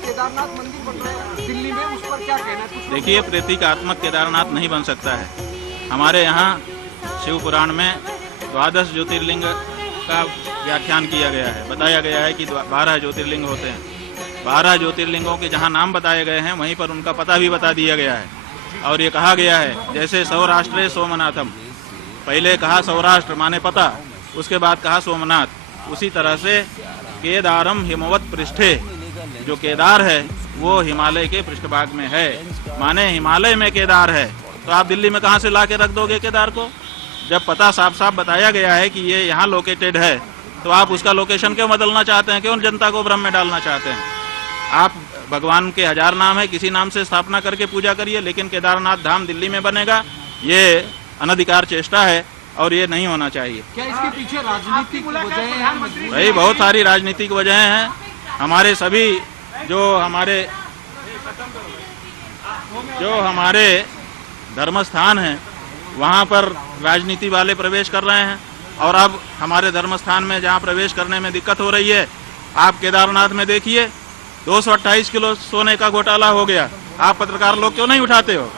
केदारनाथ मंदिर बन रहा है दिल्ली में, उस पर क्या कहना है? देखिए, प्रतीकात्मक केदारनाथ नहीं बन सकता है। हमारे यहाँ शिव पुराण में 12 ज्योतिर्लिंग का व्याख्यान किया गया है। बताया गया है कि 12 ज्योतिर्लिंग होते हैं। 12 ज्योतिर्लिंगों के जहाँ नाम बताए गए हैं वहीं पर उनका पता भी बता दिया गया है। और ये कहा गया है जैसे सौराष्ट्रे सोमनाथम, पहले कहा सौराष्ट्र माने पता, उसके बाद कहा सोमनाथ, उसी तरह से केदारम हिमवत पृष्ठे, जो केदार है वो हिमालय के पृष्ठभाग में है, माने हिमालय में केदार है। तो आप दिल्ली में कहाँ से ला के रख दोगे केदार को? जब पता साफ साफ बताया गया है कि ये यहाँ लोकेटेड है, तो आप उसका लोकेशन क्यों बदलना चाहते हैं? क्यों जनता को भ्रम में डालना चाहते हैं? आप भगवान के 1000 नाम है, किसी नाम से स्थापना करके पूजा करिए, लेकिन केदारनाथ धाम दिल्ली में बनेगा, ये अनधिकार चेष्टा है और ये नहीं होना चाहिए। क्या इसके पीछे राजनीतिक वजहें हैं? भाई बहुत सारी राजनीतिक वजहें हैं। हमारे सभी जो हमारे धर्म स्थान हैं वहाँ पर राजनीति वाले प्रवेश कर रहे हैं, और अब हमारे धर्म स्थान में जहाँ प्रवेश करने में दिक्कत हो रही है, आप केदारनाथ में देखिए 228 किलो सोने का घोटाला हो गया। आप पत्रकार लोग क्यों नहीं उठाते हो?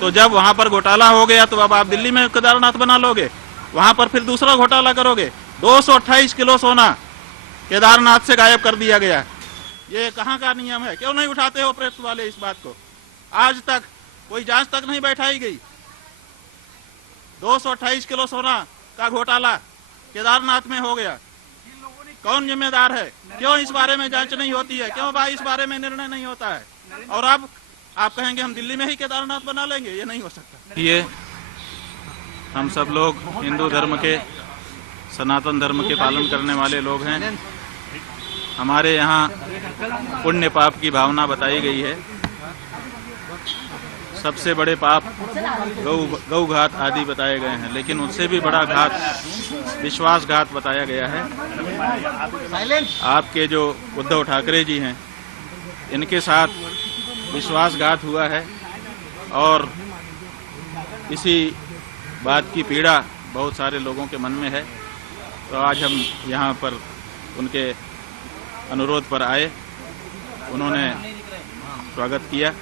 तो जब वहाँ पर घोटाला हो गया तो अब आप दिल्ली में केदारनाथ बना लोगे, वहाँ पर फिर दूसरा घोटाला करोगे। 228 किलो सोना केदारनाथ से गायब कर दिया गया। ये कहाँ का नियम है? क्यों नहीं उठाते हो प्रेस वाले इस बात को? आज तक कोई जांच तक नहीं बैठाई गई। 228 किलो सोना का घोटाला केदारनाथ में हो गया। कौन जिम्मेदार है? क्यों इस बारे में जांच नहीं होती है? क्यों भाई इस बारे में निर्णय नहीं होता है? और अब आप कहेंगे हम दिल्ली में ही केदारनाथ बना लेंगे, ये नहीं हो सकता। ये हम सब लोग हिंदू धर्म के, सनातन धर्म के पालन करने वाले लोग हैं। हमारे यहाँ पुण्य पाप की भावना बताई गई है। सबसे बड़े पाप गौ घात आदि बताए गए हैं, लेकिन उससे भी बड़ा घात विश्वासघात बताया गया है। आपके जो उद्धव ठाकरे जी हैं, इनके साथ विश्वासघात हुआ है, और इसी बात की पीड़ा बहुत सारे लोगों के मन में है। तो आज हम यहाँ पर उनके अनुरोध पर आए, उन्होंने स्वागत किया।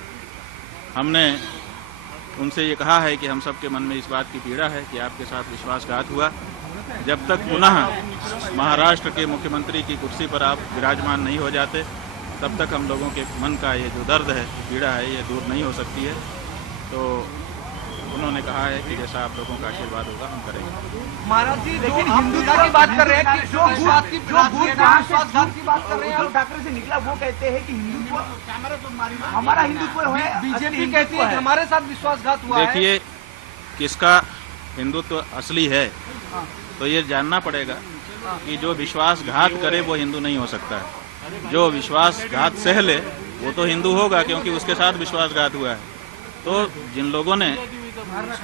हमने उनसे ये कहा है कि हम सबके मन में इस बात की पीड़ा है कि आपके साथ विश्वासघात हुआ। जब तक पुनः महाराष्ट्र के मुख्यमंत्री की कुर्सी पर आप विराजमान नहीं हो जाते, तब तक हम लोगों के मन का ये जो दर्द है, पीड़ा है, ये दूर नहीं हो सकती है। तो उन्होंने कहा है कि जैसा आप लोगों का आशीर्वाद होगा हम करेंगे। महाराज जी, लेकिन हिंदुत्व की बात कर रहे हैं कि जो विश्वासघात की बात कर रहे हैं, ठाकरे से निकला, वो कहते हैं कि हिंदुत्व हमारा हिंदुत्व है। बीजेपी कहती है कि हमारे साथ विश्वासघात हुआ है। देखिए, किसका हिंदुत्व असली है तो ये जानना पड़ेगा कि जो विश्वासघात करे वो हिंदू नहीं हो सकता है। जो विश्वासघात सह ले वो तो हिंदू होगा, क्योंकि उसके साथ विश्वासघात हुआ है। तो जिन लोगों ने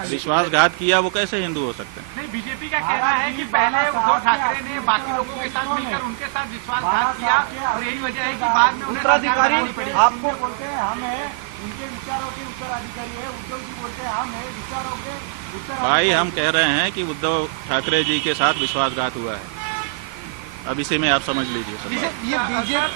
विश्वासघात किया वो कैसे हिंदू हो सकते हैं? नहीं, बीजेपी का कहना है कि पहले उद्धव ठाकरे ने बाकी लोगों के साथ मिलकर उनके साथ विश्वासघात किया, और यही वजह है कि बाद में उत्तराधिकारी आपको बोलते हैं हम हैं, उनके विचारों के उत्तराधिकारी है। उद्धव जी बोलते हैं हम हैं विचारों के उत्तराधिकारी। भाई हम कह रहे हैं कि उद्धव ठाकरे जी के साथ विश्वासघात हुआ है। अब इसे में आप समझ लीजिए। ये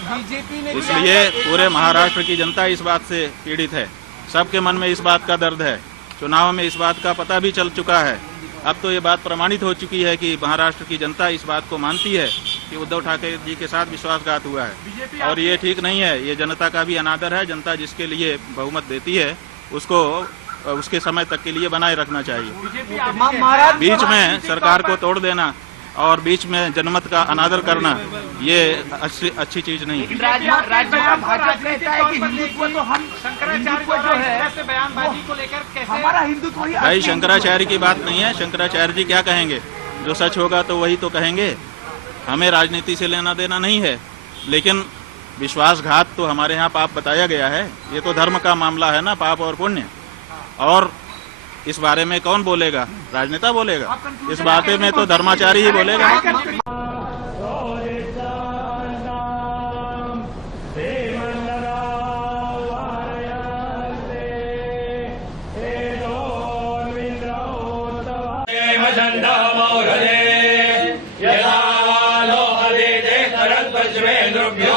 बीजेपी ने, इसलिए पूरे महाराष्ट्र की जनता इस बात से पीड़ित है। सबके मन में इस बात का दर्द है। चुनाव में इस बात का पता भी चल चुका है। अब तो ये बात प्रमाणित हो चुकी है कि महाराष्ट्र की जनता इस बात को मानती है कि उद्धव ठाकरे जी के साथ विश्वासघात हुआ है, और ये ठीक नहीं है। ये जनता का भी अनादर है। जनता जिसके लिए बहुमत देती है उसको उसके समय तक के लिए बनाए रखना चाहिए। बीच में सरकार को तोड़ देना और बीच में जनमत का अनादर करना, ये अच्छी चीज नहीं है। भाई शंकराचार्य की बात नहीं है। शंकराचार्य जी क्या कहेंगे? जो सच होगा तो वही तो कहेंगे। हमें राजनीति से लेना देना नहीं है, लेकिन विश्वासघात तो हमारे यहाँ पाप बताया गया है। ये तो धर्म का मामला है ना, पाप और पुण्य। और इस बारे में कौन बोलेगा? राजनेता बोलेगा। इस बारे में तो धर्माचारी ही बोलेगा। झंडा परद्वज्रेन्द्रुभ्यो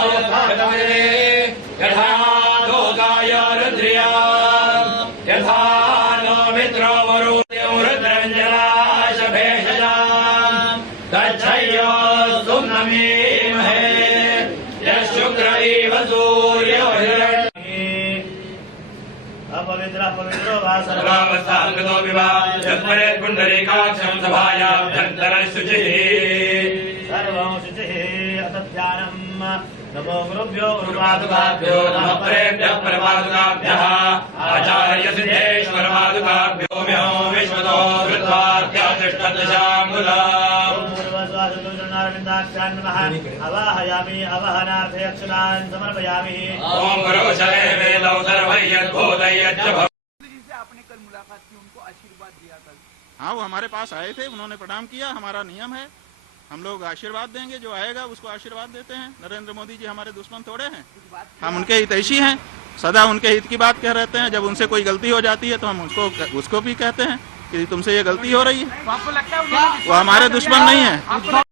यथा दोगाय रुद्रिया यथा नो मित्रो वरुणो रुद्रञ्जनाश भेषजा तच्छयो सुम्नमीमहे यशुक्र इव सूर्यो अपवित्रः पवित्रो वा सर्वावस्थाङ्गतो विवाह यत्परे पुण्डरीकाक्षं सभायाभ्यन्तरः शुचिः सर्वं शुचिः अतध्यानम् नमो गुरुभ्यो गुरुपादुकाभ्यो नमः परेभ्यः परपादुकाभ्यः आचार्य सिद्धेश्वर पादुकाभ्यो म्यो विश्वतो धृत्वार्घ्यातिष्ठदशाङ्गुलाम् पूर्वस्वासुनारविन्दाक्षान् नमः अवाहयामि अवहनार्थे अक्षतान् समर्पयामि ओम गुरुशले वेदौ सर्वै यद्बोधयच्च जी से आपने कल मुलाकात की, उनको आशीर्वाद दिया कल। हाँ, वो हमारे पास आए थे, उन्होंने प्रणाम किया। हमारा नियम है, हम लोग आशीर्वाद देंगे, जो आएगा उसको आशीर्वाद देते हैं। नरेंद्र मोदी जी हमारे दुश्मन थोड़े हैं, हम उनके हितैषी हैं, सदा उनके हित की बात कह रहते हैं। जब उनसे कोई गलती हो जाती है तो हम उसको भी कहते हैं कि तुमसे ये गलती हो रही है। तो आपको लगता है वो हमारे दुश्मन नहीं है।